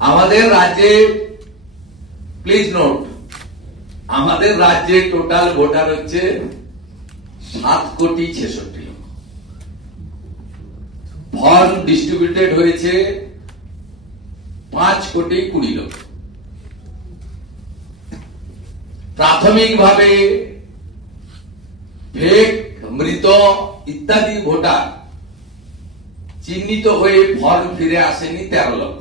আমাদের রাজ্যে please note, আমাদের রাজ্যে টোটাল ভোটার হচ্ছে 7,66,00,000। ফর্ম ডিস্ট্রিবিউটেড হয়েছে 5,20,00,000। প্রাথমিকভাবে ফেক, মৃত ইত্যাদি ভোটার চিহ্নিত হয়ে ফর্ম ফিরে আসেনি 13 লক্ষ,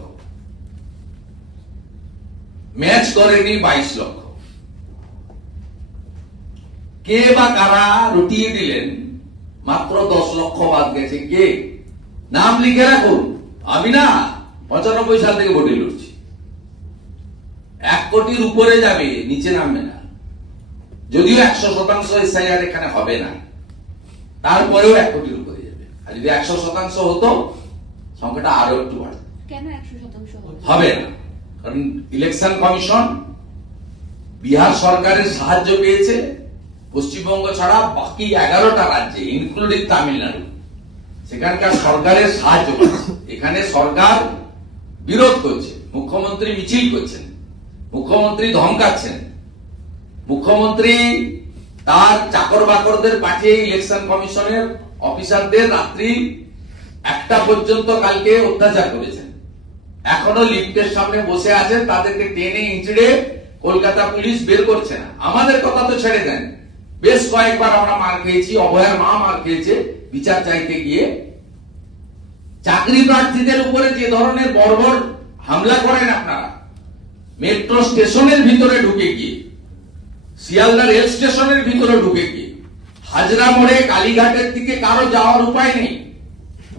ম্যাচ করেনি 22 লক্ষ। কে বা কারা রটিয়ে দিলেন মাত্র 10 লক্ষ বাদ গেছে। কে? নাম লিখে রাখুন। আমি না 95 সাল থেকে ভোটে লড়ছি। 1 কোটির উপরে যাবে, নিচে নামবে না। যদিও 100% এসআইআর এখানে হবে না, তারপরেও 1 কোটির উপরে যাবে। আর যদি 100% হতো সংখ্যাটা আরো একটু বাড়ত। কেন 100% হবে না? কারণ ইলেকশন কমিশন বিহার সরকারের সাহায্য পেয়েছে, পশ্চিমবঙ্গ ছাড়া বাকি 11টা রাজ্যে ইনক্লুডিং তামিলনাড়ু সেখানকার সরকারের সাহায্য করছে। এখানে সরকার বিরোধ করছে, মুখ্যমন্ত্রী মিছিল করছেন, মুখ্যমন্ত্রী ধমকাচ্ছেন, মুখ্যমন্ত্রী তার চাকর বাকরদের পাঠিয়ে ইলেকশন কমিশনের অফিসারদের রাত্রি 1টা পর্যন্ত কালকে অত্যাচার করেছেন। এখনো লিফটের সামনে বসে আছেন, তাদেরকে টেনে হিঁচড়ে কলকাতা পুলিশ বের করছে না। আমাদের কথা তো ছেড়ে দেন, বেশ কয়েকবার আমরা মার খেয়েছি, অভয়ার মা মার খেয়েছে বিচার চাইতে গিয়ে। চাকরি প্রার্থীদের উপরে যে ধরনের বর্বর হামলা করেন আপনারা, মেট্রো স্টেশনের ভিতরে ঢুকে গিয়ে, শিয়ালদা রেল স্টেশনের ভিতরে ঢুকে গিয়ে, হাজরা মোড়ে কালীঘাটের দিকে কারো যাওয়ার উপায় নেই,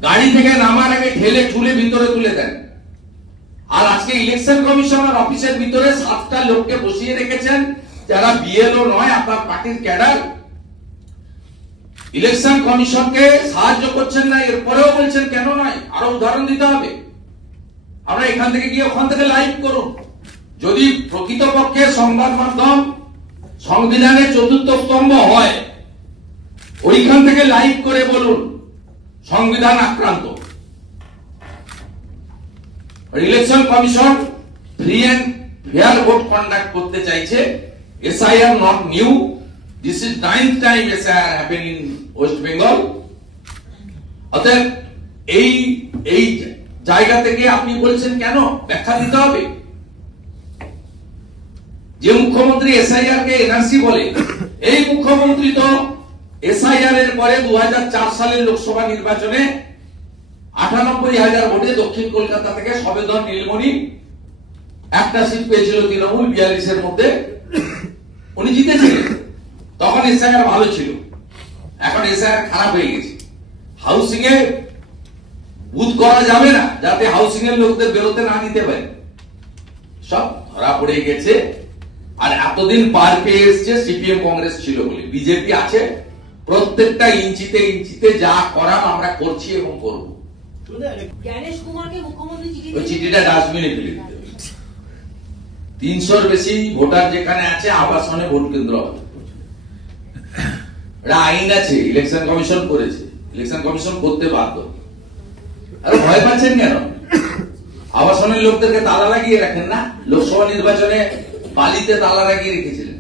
গাড়ি থেকে নামার আগে ঠেলে ঠুলে ভিতরে তুলে দেন। আর আজকে ইলেকশন কমিশনার অফিসের ভিতরে 7টা লোককে বসিয়ে রেখেছেন যারা বিএলও নয়, আপনার পার্টির ক্যাডার। ইলেকশন কমিশনকে সাহায্য করছেন না, এরপরেও বলছেন কেন নয়। আরো উদাহরণ দিতে হবে। আমরা এখান থেকে গিয়ে ওখান থেকে লাইভ করুন। যদি প্রকৃতপক্ষে সংবাদ মাধ্যম সংবিধানের 4র্থ স্তম্ভ হয়, ওইখান থেকে লাইভ করে বলুন সংবিধান আক্রান্ত। Election commission free and fair vote conduct করতে চাইছে। SIR not new. This is 9th time SIR happening in West Bengal. অতএব এই জায়গা থেকে আপনি বলছেন কেন, ব্যাখ্যা দিতে হবে। যে মুখ্যমন্ত্রী SIR কে এনআরসি বলে, এই মুখ্যমন্ত্রী তো SIR এর পরে 2004 সালের লোকসভা নির্বাচনে 98,000 ভোটে দক্ষিণ কলকাতা থেকে সবেদন নীলমণি একটা সিট পেয়েছিল তৃণমূল 42 এর মধ্যে, উনি জিতেছিলেন। তখন SIR ভালো ছিল, এখন SIR খারাপ হয়ে গেছে। হাউসিং এ বুথ করা যাবে না যাতে হাউসিং এর লোকদের বেরোতে না দিতে পারে, সব ধরা পড়ে গেছে। আর এতদিন পার পেয়ে এসছে সিপিএম কংগ্রেস ছিল বলে। বিজেপি আছে, প্রত্যেকটা ইঞ্চিতে ইঞ্চিতে যা করার আমরা করছি এবং করব। জ্ঞানেশ কুমারকে মুখ্যমন্ত্রী চিঠিটা ডাস্টবিনে ফেলে দিতে হবে। 300-র বেশি ভোটার যেখানে আছে আবাসনে ভোট কেন্দ্র হবে। এটা আইন আছে, ইলেকশন কমিশন করেছে, ইলেকশন কমিশন করতে বাধ্য। আর ভয় পাচ্ছেন কেন? আবাসনের লোকদেরকে তালা লাগিয়ে রাখেন না। লোকসভা নির্বাচনে বালিতে তালা লাগিয়ে রেখেছিলেন,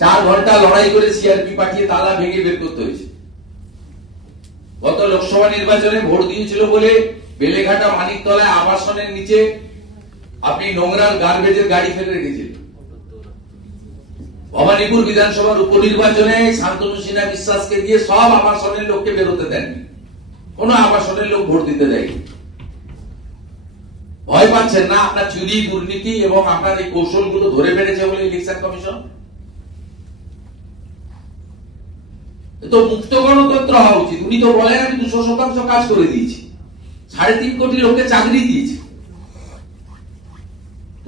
4 ঘন্টা লড়াই করে সিআরপি পাঠিয়ে তালা ভেঙে বের করতে হয়েছে। গত লোকসভা নির্বাচনে ভোট দিয়েছিল বলে বেলেঘাটা মানিকতলায় আবাসনের নিচে আপনি নোংরার গার্বেজের গাড়ি ফেলে রেখেছিলেন। ভবানীপুর বিধানসভার উপনির্বাচনে শান্তনু সিনহা বিশ্বাসকে দিয়ে সব আবাসনের লোককে বেরোতে দেননি, কোন আবাসনের লোক ভোট দিতে দেয়নি। ভয় পাচ্ছেন না? আপনার চুরি, দুর্নীতি এবং আপনার এই কৌশলগুলো ধরে ফেলেছে বলে ইলেকশন কমিশন। তো মুক্ত গণতন্ত্র হওয়া উচিত। উনি তো বলেন আমি 200% কাজ করে দিয়েছি, 3.5 কোটি লোককে চাকরি দিয়েছি।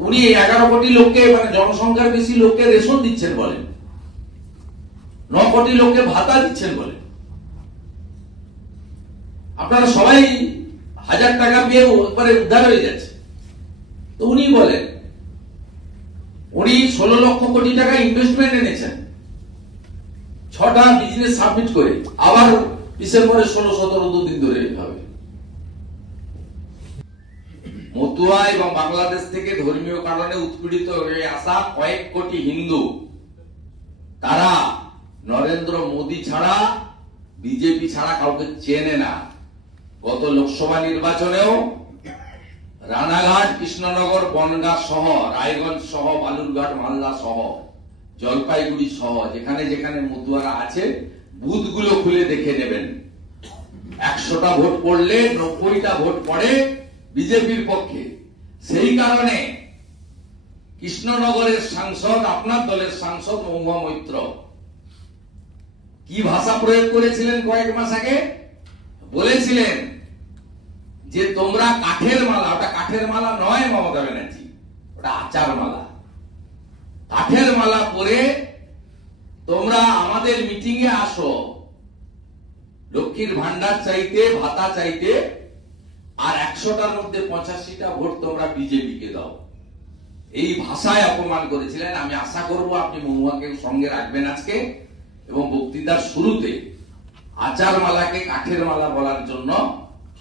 উনি 11 কোটি লোককে, মানে জনসংখ্যার বেশি লোককে রেশন দিচ্ছেন বলেন, 9 কোটি লোককে ভাতা দিচ্ছেন বলেন। আপনারা সবাই 1000 টাকা পেয়ে একবারে উদ্ধার হয়ে যাচ্ছে। তো উনি বলেন উনি 16 লক্ষ কোটি টাকা ইনভেস্টমেন্ট এনেছেন, 6টা বিজনেস সাবমিট করে। আবার ডিসেম্বরে 16-17 দিন ধরে হবে। মতুয়া এবং বাংলাদেশ থেকে ধর্মীয় কারণে উৎপীড়িত হয়ে আসা কয়েক কোটি হিন্দু, তারা নরেন্দ্র মোদী ছাড়া, বিজেপি ছাড়া কাউকে চেনে না। গত লোকসভা নির্বাচনেও রানাঘাট, কৃষ্ণনগর, বনগাঁ সহ, রায়গঞ্জ সহ, বালুরঘাট, মালদা সহ, জলপাইগুড়ি সহ যেখানে যেখানে মতুয়ারা আছে, বুথগুলো খুলে দেখে নেবেন। 100টা ভোট পড়লে 90টা ভোট পড়ে বিজেপির পক্ষে। সেই কারণে কৃষ্ণনগরের সাংসদ, আপনার দলের সাংসদ মহুয়া মৈত্র কি ভাষা প্রয়োগ করেছিলেন কয়েক মাস আগে? বলেছিলেন যে তোমরা কাঠের মালা, ওটা কাঠের মালা নয় মমতা ব্যানার্জি, ওটা আচার মালা, কাঠের মালা পরে তোমরা আমাদের মিটিং এ আসো, লক্ষ্মীর ভান্ডার চাইতে, ভাতা চাইতে, আর 100টার মধ্যে 85টা ভোট তোমরা বিজেপিকে দাও। এই ভাষায় অপমান করেছিলেন। আমি আশা করব আপনি মহুয়াকে সঙ্গে রাখবেন আজকে, এবং বক্তৃতার শুরুতে আচার মালাকে কাঠের মালা বলার জন্য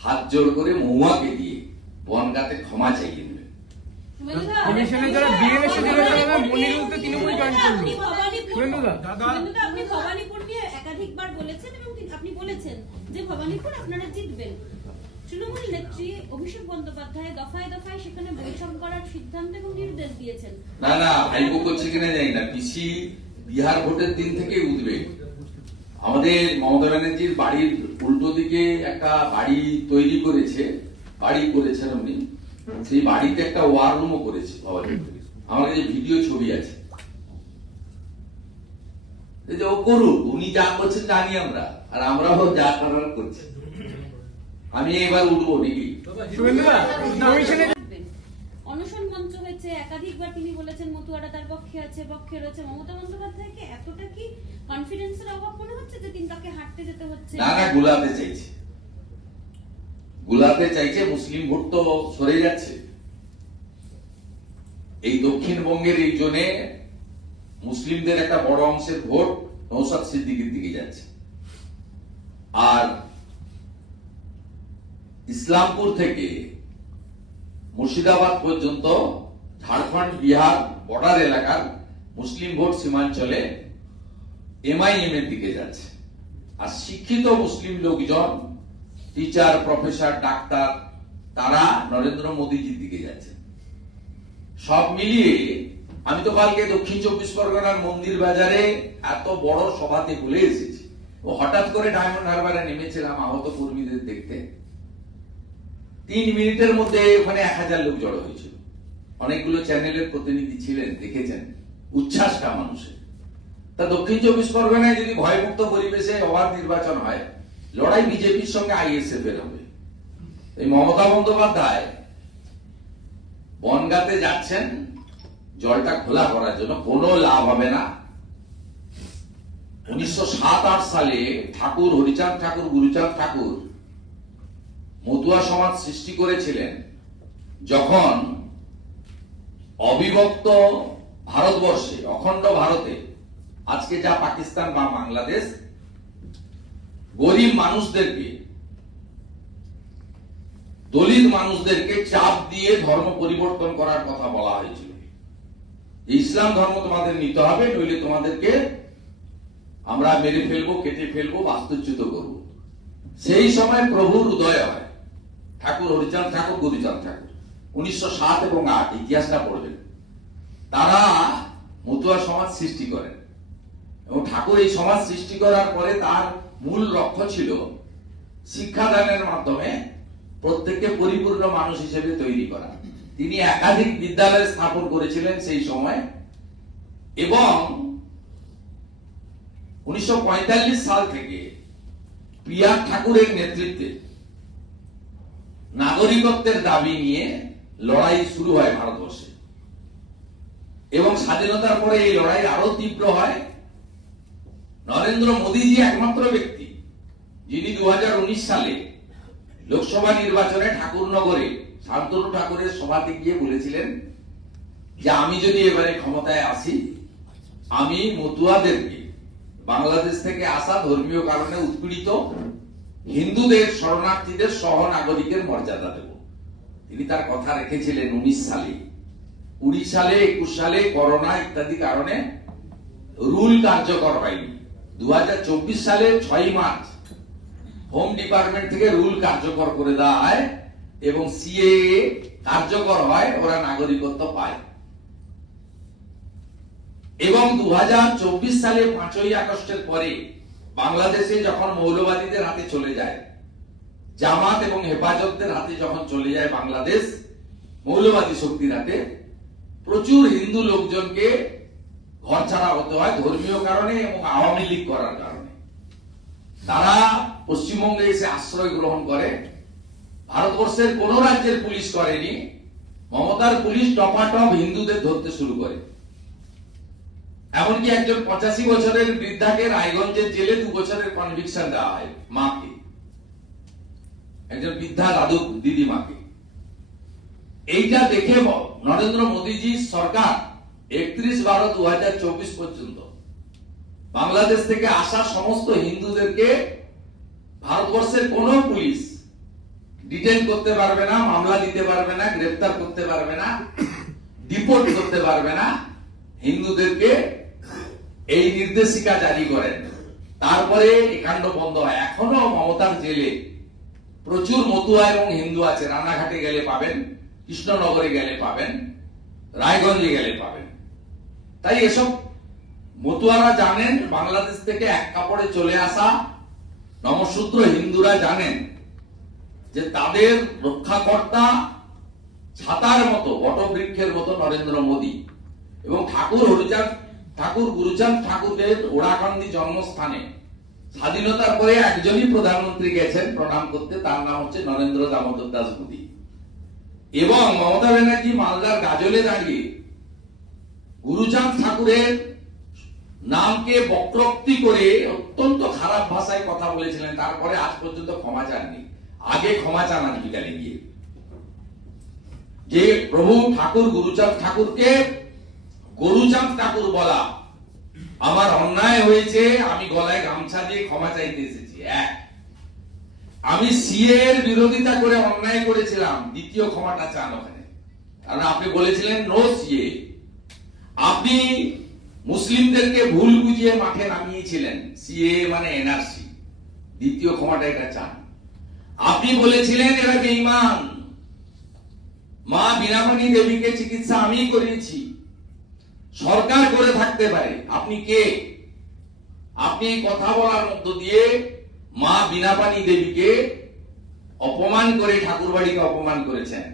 হাত জোড় করে মহুয়াকে দিয়ে বনগাঁতে ক্ষমা চাইয়ে দেবেন। কমিশনের যারা বিএনএ সচিব মনিরুল তো তৃণমূল জয়েন করলো। আপনি ভবানীপুর নিয়ে একাধিকবার বলেছেন এবং আপনি বলেছেন যে ভবানীপুর আপনারা জিতবেন। তৃণমূল নেত্রী অভিষেক বন্দ্যোপাধ্যায় দফায় দফায় সেখানে বৈঠক করার সিদ্ধান্ত এবং নির্দেশ দিয়েছেন। না না, ভাইপো করছে কিনা জানি না, পিসি বিহার ভোটের দিন থেকে উঠবে। আমাদের মমতা ব্যানার্জির বাড়ির উল্টো দিকে একটা বাড়ি তৈরি করেছে, বাড়ি করেছেন উনি, সেই বাড়িতে একটা ওয়ার রুমও করেছে। আমার কাছে ভিডিও ছবি আছে। ও করুক, উনি যা করছেন জানি আমরা, আর আমরাও যা করার করছি। আমি এবার উঠবো নাকি? অনশন মঞ্চ হয়েছে, একাধিকবার তিনি বলেছেন মতুয়ারা তার পক্ষে আছে, পক্ষে রয়েছে। মমতা বন্দ্যোপাধ্যায়কে এতটা কি কনফিডেন্সের অভাব মনে হচ্ছে যে তিনি তাকে হাঁটতে যেতে হচ্ছে? না না, গুলাতে চাইছে, গুলাতে চাইছে। মুসলিম ভোট তো সরে যাচ্ছে। এই দক্ষিণবঙ্গের এই জোনে মুসলিমদের একটা বড় অংশের ভোট নওশাদ সিদ্দিকীর দিকে যাচ্ছে। আর ইসলামপুর থেকে মুর্শিদাবাদ পর্যন্ত ঝাড়খণ্ড, বিহার বর্ডার এলাকার মুসলিম ভোট সীমাঞ্চলে এমআইএম এর দিকে যাচ্ছে। আর শিক্ষিত মুসলিম লোকজন, টিচার, প্রফেসর, ডাক্তার, তারা নরেন্দ্র মোদীজির দিকে যাচ্ছে। সব মিলিয়ে আমি তো কালকে দক্ষিণ 24 পরগনার মন্দির বাজারে এত বড় সভাতে বলে এসেছি। ও হঠাৎ করে ডায়মন্ড হারবারে নেমেছিলাম আহত কর্মীদের দেখতে। 3 মিনিটের মধ্যে ওখানে 1000 লোক জড়ো হয়েছিল। অনেকগুলো চ্যানেলের প্রতিনিধি ছিলেন, দেখেছেন উচ্ছ্বাসটা মানুষের। তা দক্ষিণ 24 পরগনায় যদি ভয়মুক্ত পরিবেশে অবাধ নির্বাচন হয়, লড়াই বিজেপির সঙ্গে আইএসএফ এর হবে। এই মমতা বন্দ্যোপাধ্যায় বনগাঁতে যাচ্ছেন জলটা খোলা করার জন্য, কোনো লাভ হবে না। 1907-8 সালে ঠাকুর হরিচাঁদ ঠাকুর, গুরুচাঁদ ঠাকুর মতুয়া সমাজ সৃষ্টি করেছিলেন, যখন অবিভক্ত ভারতবর্ষে, অখণ্ড ভারতে, আজকে যা পাকিস্তান বা বাংলাদেশ, গরিব মানুষদেরকে, দলিত মানুষদেরকে চাপ দিয়ে ধর্ম পরিবর্তন করার কথা বলা হয়েছিল। ইসলাম ধর্ম তোমাদের নিতে হবে, নইলে তোমাদেরকে আমরা মেরে ফেলবো, কেটে ফেলবো, বাস্তুচ্যুত করব। সেই সময় প্রভুর উদয় হয়, ঠাকুর হরিচাঁদ ঠাকুর, গুরুচাঁদ ঠাকুর। 1907 এবং 8 ইতিহাসটা পড়বেন। তারা মতুয়া সমাজ সৃষ্টি করেন, এবং ঠাকুর এই সমাজ সৃষ্টি করার পরে তার মূল লক্ষ্য ছিল শিক্ষাদানের মাধ্যমে প্রত্যেককে পরিপূর্ণ মানুষ হিসেবে তৈরি করা। তিনি একাধিক বিদ্যালয় স্থাপন করেছিলেন সেই সময়, এবং 1945 সাল থেকে পিয়ার ঠাকুরের নেতৃত্বে নাগরিকত্বের দাবি নিয়ে লড়াই শুরু হয় ভারতবর্ষে। এবং স্বাধীনতার পরে এই লড়াই আরো তীব্র হয়। নরেন্দ্র মোদীজি একমাত্র ব্যক্তি যিনি 2019 সালে লোকসভা নির্বাচনে ঠাকুরনগরে শান্তনু ঠাকুরের সভাতে গিয়ে বলেছিলেন যে আমি যদি এবারে ক্ষমতায় আসি, আমি মতুয়াদেরকে, বাংলাদেশ থেকে আসা ধর্মীয় কারণে উৎপীড়িত হিন্দুদের, শরণার্থীদের সহ নাগরিকের মর্যাদা দেব। তিনি তার কথা রেখেছিলেন 19 সালে, 20 সালে, 21 সালে করোনা ইত্যাদি কারণে রুল কার্যকর হয়নি। 2024 সালে 6 মার্চ হোম ডিপার্টমেন্ট থেকে রুল কার্যকর করে দেওয়া হয় এবং সিএএ কার্যকর হয়, ওরা নাগরিকত্ব পায়। এবং 2024 সালে 5ই আগস্টের পরে বাংলাদেশে যখন মৌলবাদীদের হাতে চলে যায়, জামাত এবং হেফাজতের হাতে যখন চলে যায় বাংলাদেশ, মৌলবাদী শক্তির হাতে, প্রচুর হিন্দু লোকজনকে ঘরছাড়া হতে হয় ধর্মীয় কারণে এবং আওয়ামী লীগ করার কারণে। তারা পশ্চিমবঙ্গে এসে আশ্রয় গ্রহণ করে। ভারতবর্ষের কোন রাজ্যের পুলিশ করেনি, মমতার পুলিশ টপাটপ হিন্দুদের ধরতে শুরু করে। এমনকি একজন 85 বছরের বৃদ্ধাকে রায়গঞ্জের জেলে 2 বছরের কনভিকশন দেওয়া হয়, মাকে, একজন বৃদ্ধা দাদু দিদিমাকে। এইটা দেখে নরেন্দ্র মোদীজির সরকার 31/12/2024 পর্যন্ত বাংলাদেশ থেকে আসা সমস্ত হিন্দুদেরকে ভারতবর্ষের কোন পুলিশ ডিটেইন করতে পারবে না, মামলা দিতে পারবে না, গ্রেফতার করতে পারবে না, ডিপোর্ট করতে পারবে না। হিন্দুদেরকে এই নির্দেশিকা জারি করেন। তারপরে এই কাণ্ড বন্ধ হয়। এখনো মমতার জেলে প্রচুর মতুয়া এবং হিন্দু আছে। রানাঘাটে গেলে পাবেন, কৃষ্ণনগরে গেলে পাবেন, রায়গঞ্জে গেলে পাবেন। তাই এসব মতুয়ারা জানেন, বাংলাদেশ থেকে এক কাপড়ে চলে আসা নমশূদ্র হিন্দুরা জানেন যে তাদের রক্ষাকর্তা ছাতার মতো, বটবৃক্ষের মতো নরেন্দ্র মোদী। এবং ঠাকুর গুরুচাঁদ ঠাকুরের ওড়াকান্দি জন্মস্থানে স্বাধীনতার পরে একজনই প্রধানমন্ত্রী গেছেন প্রণাম করতে, তার নাম হচ্ছে নরেন্দ্র দামোদর দাস মোদী। এবং মমতা ব্যানার্জি মালদার গাজলে দাঁড়িয়ে গুরুচাঁদ ঠাকুরের নামকে বক্রোক্তি করে অত্যন্ত খারাপ ভাষায় কথা বলেছিলেন। তারপরে আজ পর্যন্ত ক্ষমা চাননি। আগে ক্ষমা চান বিকালে গিয়ে, যে প্রভু ঠাকুর গুরুচাঁদ ঠাকুরকে গরুচাঁদ ঠাকুর বলা আমার অন্যায় হয়েছে, আমি গলায় গামছা দিয়ে ক্ষমা চাইতে এসেছি। আমি সিএ এর বিরোধিতা করে অন্যায় করেছিলাম, দ্বিতীয় ক্ষমাটা চান ওখানে। কারণ আপনি বলেছিলেন নো সিএ। আপনি মুসলিমদেরকে ভুল বুঝিয়ে মাঠে নামিয়েছিলেন, সিএ মানে এনআরসি, দ্বিতীয় ক্ষমাটা এটা চান। আপনি বলেছিলেন এরা বেঈমান, মা বীণাপাণি দেবীকে চিকিৎসা আমি করিয়েছি, সরকার করে থাকতে পারে। আপনি কে? আপনি কথা বলার মধ্য দিয়ে মা বীণাপাণি দেবীকে অপমান করে ঠাকুরবাড়িকে অপমান করেছেন।